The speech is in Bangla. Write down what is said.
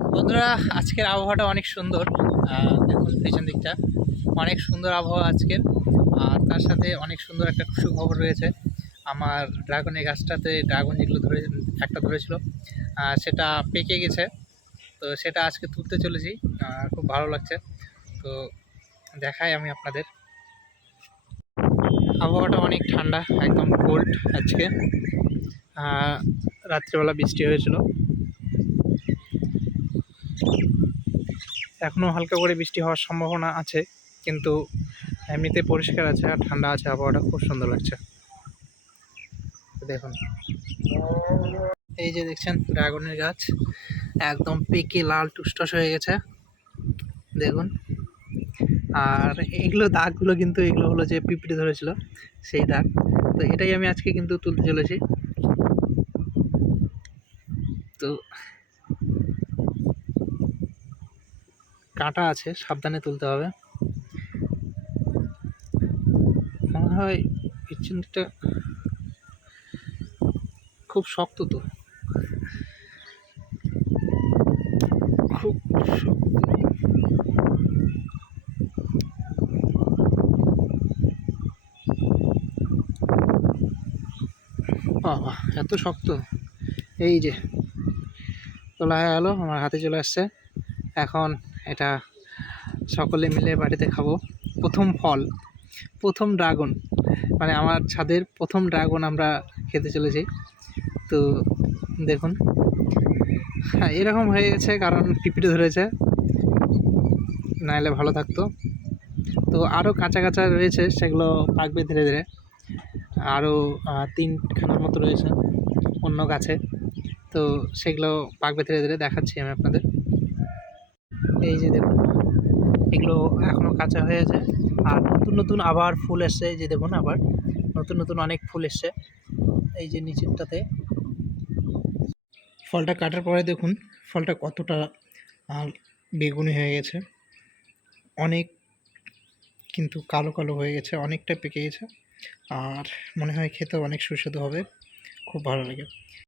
বন্ধুরা, আজকের আবহাওয়াটা অনেক সুন্দর। দেখুন পেছন দিকটা। অনেক সুন্দর আবহাওয়া আজকের। আর তার সাথে অনেক সুন্দর একটা সুখবর রয়েছে। আমার ড্রাগনের গাছটাতে ড্রাগন যেগুলো ধরে, একটা ধরেছিল সেটা পেকে গেছে। তো সেটা আজকে তুলতে চলেছি। খুব ভালো লাগছে। তো দেখাই আমি আপনাদের। আবহাওয়াটা অনেক ঠান্ডা, একদম কোল্ড আজকে। রাত্রিবেলা বৃষ্টি হয়েছিল। এখনও হালকা করে বৃষ্টি হওয়ার সম্ভাবনা আছে, কিন্তু এমনিতে পরিষ্কার আছে আর ঠান্ডা আছে, আবহাওয়াটা খুব সুন্দর লাগছে। দেখুন। এই যে দেখছেন, ড্রাগনের গাছ, একদম পেকে লাল টুসটস হয়ে গেছে। দেখুন। আর এগুলো দাগগুলো কিন্তু, এগুলো হলো যে পিঁপড়ে ধরেছিল, সেই দাগ। তো এটাই আমি আজকে কিন্তু তুলতে চলেছি। তো কাঁটা আছে, সাবধানে তুলতে হবে। মনে হয় পিছন দিকটা খুব শক্ত তো। খুব শক্ত। এত শক্ত। এই যে, তোলা হয়ে গেলো, আমার হাতে চলে আসছে। এখন এটা সকলে মিলে বাড়িতে খাব। প্রথম ফল, প্রথম ড্রাগন। মানে আমার ছাদের প্রথম ড্রাগন আমরা খেতে চলেছি। তো দেখুন হ্যাঁ এরকম হয়ে গেছে কারণ পিঁপড়ে ধরেছে। নাহলে ভালো থাকতো। তো আরও কাঁচা কাঁচা রয়েছে, সেগুলো পাকবে ধীরে ধীরে। আরও তিনখানার মতো রয়েছে অন্য গাছে। তো সেগুলো পাকবে ধীরে ধীরে, দেখাচ্ছি আমি আপনাদের। এই যে দেখুন, এগুলো এখনও কাঁচা হয়ে আছে। আর নতুন নতুন আবার ফুল এসছে, এই যে দেখুন আবার, নতুন নতুন অনেক ফুল এসছে, এই যে নিচেরটাতে। ফলটা কাটার পরে দেখুন, ফলটা কতটা বেগুনি হয়ে গেছে। অনেক কিন্তু কালো কালো হয়ে গেছে, অনেকটা পেকে গেছে, আর মনে হয় খেতে অনেক সুস্বাদু হবে, খুব ভালো লাগে।